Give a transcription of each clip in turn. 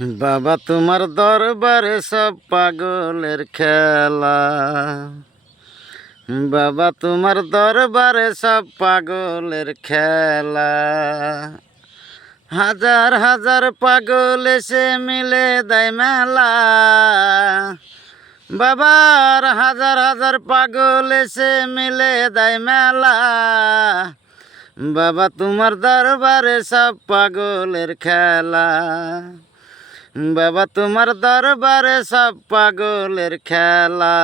বাবা তোমার দরবারে সব পাগলের খেলা। বাবা তোমার দরবারে সব পাগলের খেলা। হাজার হাজার পাগল এসে মিলে দেয় মেলা। বাবার হাজার হাজার পাগল এসে মিলে দেয় মেলা। বাবা তোমার দরবারে সব পাগলের খেলা। বাবা তোমার দরবারে সব পাগলের খেলা।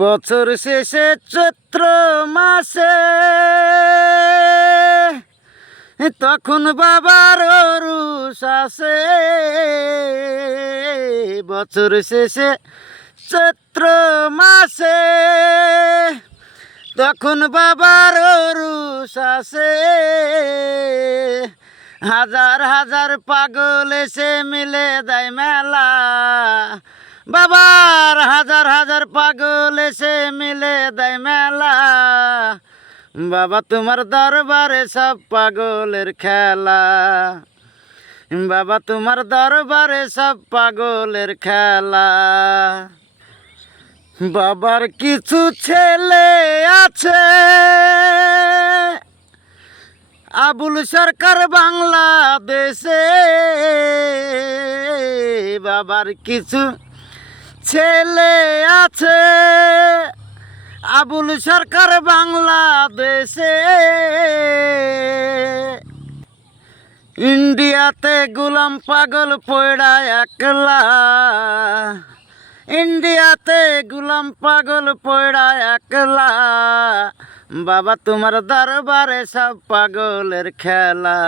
বছর শেষে চৈত্র মাসে তখন বাবার অরুষ আসে। বছর শেষে চৈত্র মাসে তখন বাবার অরুষ আসে। হাজার হাজার পাগল এসে মিলে দেয় মেলা। বাবার হাজার হাজার পাগল এসে মিলে দেয় মেলা। বাবা তোমার দরবারে সব পাগলের খেলা। বাবা তোমার দরবারে সব পাগলের খেলা। বাবার কিছু ছেলে আছে, আবুল সরকার বাংলাদেশে। বাবার কিছু ছেলে আছে, আবুল সরকার বাংলাদেশে। ইন্ডিয়াতে গোলাম পাগল পড়া একলা। ইন্ডিয়াতে গোলাম পাগল পড়া একলা। বাবা তোমার দরবারে সব পাগলের খেলা।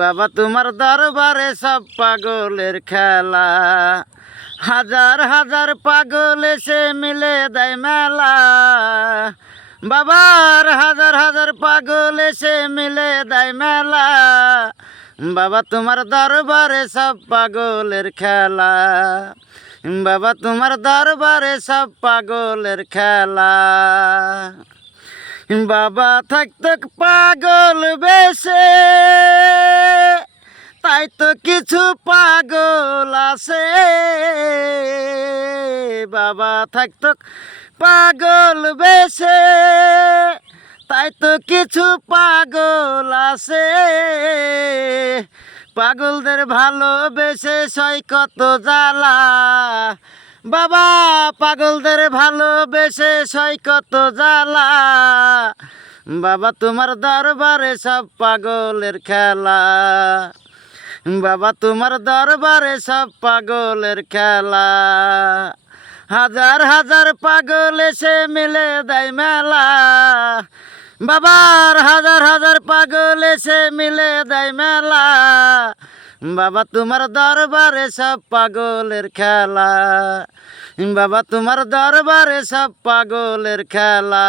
বাবা তোমার দরবারে সব পাগলের খেলা। হাজার হাজার পাগল এসে মিলে দেয় মেলা। বাবার হাজার হাজার পাগল এসে মিলে দেয় মেলা। বাবা তোমার দরবারে সব পাগলের খেলা। বাবা তোমার দরবারে সব পাগলের খেলা। বাবা থাকতো পাগল বেশে, তাই তো কিছু পাগল আছে। বাবা থাকতো পাগল বেশে, তাই তো কিছু পাগল আছে। পাগলদের ভালোবেসে সই কত জ্বালা। বাবা পাগলদের ভালোবেসে সই কত জ্বালা। বাবা তোমার দরবারে সব পাগলের খেলা। বাবা তোমার দরবারে সব পাগলের খেলা। হাজার হাজার পাগল এসে মিলে দেয় মেলা। বাবার হাজার হাজার পাগল এসে মিলে দেয় মেলা। বাবা তোমার দরবারে সব পাগলের খেলা। বাবা তোমার দরবারে সব পাগলের খেলা।